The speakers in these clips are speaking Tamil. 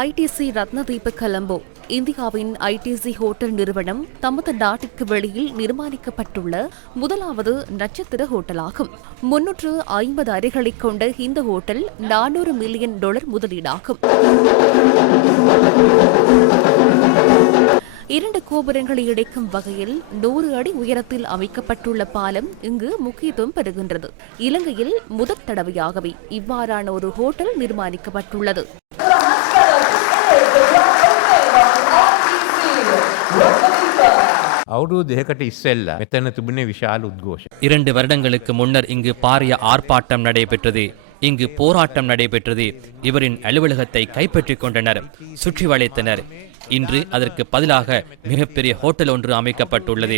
ஐடிசி ரத்னதீப கலம்போ. இந்தியாவின் ஐடிசி ஹோட்டல் நிறுவனம் தமது நாட்டிற்கு வெளியில் நிர்மாணிக்கப்பட்டுள்ள முதலாவது நட்சத்திர ஹோட்டலாகும். முன்னூற்று ஐம்பது அறைகளை கொண்ட இந்த ஹோட்டல் நானூறு மில்லியன் டாலர் முதலீடாகும். இரண்டு கோபுரங்களை இணைக்கும் வகையில் நூறு அடி உயரத்தில் அமைக்கப்பட்டுள்ள பாலம் இங்கு முக்கியத்துவம் பெறுகின்றது. இலங்கையில் முதற் தடவையாகவே இவ்வாறான ஒரு ஹோட்டல் நிர்மாணிக்கப்பட்டுள்ளது. අවුරුදු දෙකට ඉස්සෙල්ල මෙතන තිබුණේ විශාල උද්ඝෝෂ. இரண்டு வருடங்களுக்கு முன்னர் இங்கு பாரிய ஆர்ப்பாட்டம் நடைபெற்றது இங்கு போராட்டம் நடைபெற்றது இவரின் அலுவலகத்தை கைப்பற்றிக் கொண்டனர் சுற்றி வளைத்தனர் இன்று அதற்கு பதிலாக மிகப்பெரிய ஹோட்டல் ஒன்று அமைக்கப்பட்டுள்ளது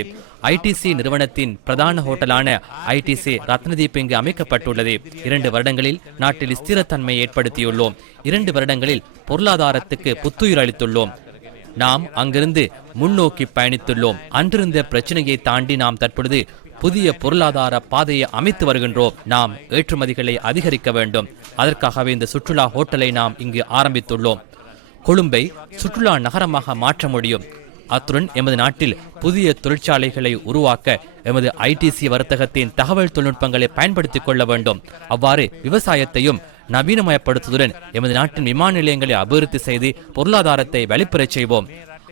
ஐடிசி நிறுவனத்தின் பிரதான ஹோட்டலான ஐடிசி ரத்னதீப் இங்கு அமைக்கப்பட்டுள்ளது இரண்டு வருடங்களில் நாட்டில் ஸ்திரத்தன்மை ஏற்படுத்தியுள்ளோம் இரண்டு வருடங்களில் பொருளாதாரத்துக்கு புத்துயிர் அளித்துள்ளோம் நாம் அங்கிருந்து முன்னோக்கி பயணித்துள்ளோம். அன்றிருந்த பிரச்சனையை தாண்டி நாம் தற்பொழுது புதிய பொருளாதார பாதையை அமைத்து வருகின்றோம். நாம் ஏற்றுமதிகளை அதிகரிக்க வேண்டும். அதற்காகவே இந்த சுற்றுலா ஹோட்டலை நாம் இங்கு ஆரம்பித்துள்ளோம். கொழும்பை சுற்றுலா நகரமாக மாற்ற முடியும். அத்துடன் எமது நாட்டில் புதிய தொழிற்சாலைகளை உருவாக்க எமது ஐடிசி வர்த்தகத்தின் தகவல் தொழில்நுட்பங்களை பயன்படுத்திக் கொள்ள வேண்டும். அவ்வாறு விவசாயத்தையும் நவீனமயப்படுத்துவதுடன் எமது நாட்டின் விமான நிலையங்களை அபிவிருத்தி செய்து பொருளாதாரத்தை வெளிப்பெறச் செய்வோம்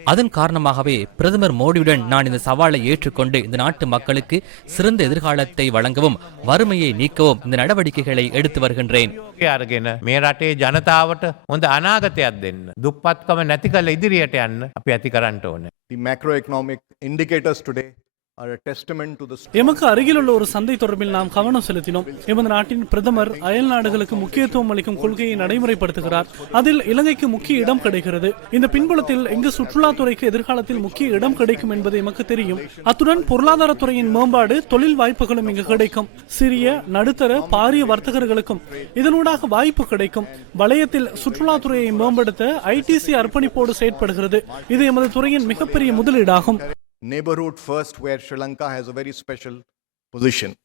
அதன் காரணமாகவே பிரதமர் மோடியுடன் நான் இந்த சவாலை ஏற்றுக்கொண்டு இந்த நாட்டு மக்களுக்கு சிறந்த எதிர்காலத்தை வழங்கவும் வறுமையை நீக்கவும் இந்த நடவடிக்கைகளை எடுத்து வருகின்றேன் අරගෙන මේ රටේ ජනතාවට හොඳ අනාගතයක් දෙන්න. දුප්පත්කම නැති කල ඉදිරියට යන්න අපි ඇති කරන්නට ඕන. The macroeconomic indicators today எமக்கு அருகில் உள்ள ஒரு சந்தை தொடர்பில் நாம் கவனம் செலுத்தினோம். எமது நாட்டின் பிரதமர் அயல் நாடுகளுக்கு முக்கியத்துவம் அளிக்கும் கொள்கையை நடைமுறைப்படுத்துகிறார். அதில் இலங்கைக்கு முக்கிய இடம் கிடைக்கிறது. இந்த பின்புலத்தில் இங்கு சுற்றுலாத்துறைக்கு எதிர்காலத்தில் முக்கிய இடம் கிடைக்கும் என்பது எமக்கு தெரியும். அத்துடன் பொருளாதாரத்துறையின் மேம்பாடு தொழில் வாய்ப்புகளும் இங்கு கிடைக்கும். சிறிய நடுத்தர பாரிய வர்த்தகர்களுக்கும் இதனூடாக வாய்ப்பு கிடைக்கும். வலயத்தில் சுற்றுலாத்துறையை மேம்படுத்த ஐடிசி அர்ப்பணிப்போடு செயற்படுகிறது. இது எமது துறையின் மிகப்பெரிய முதலீடாகும். Neighborhood first where Sri Lanka has a very special position.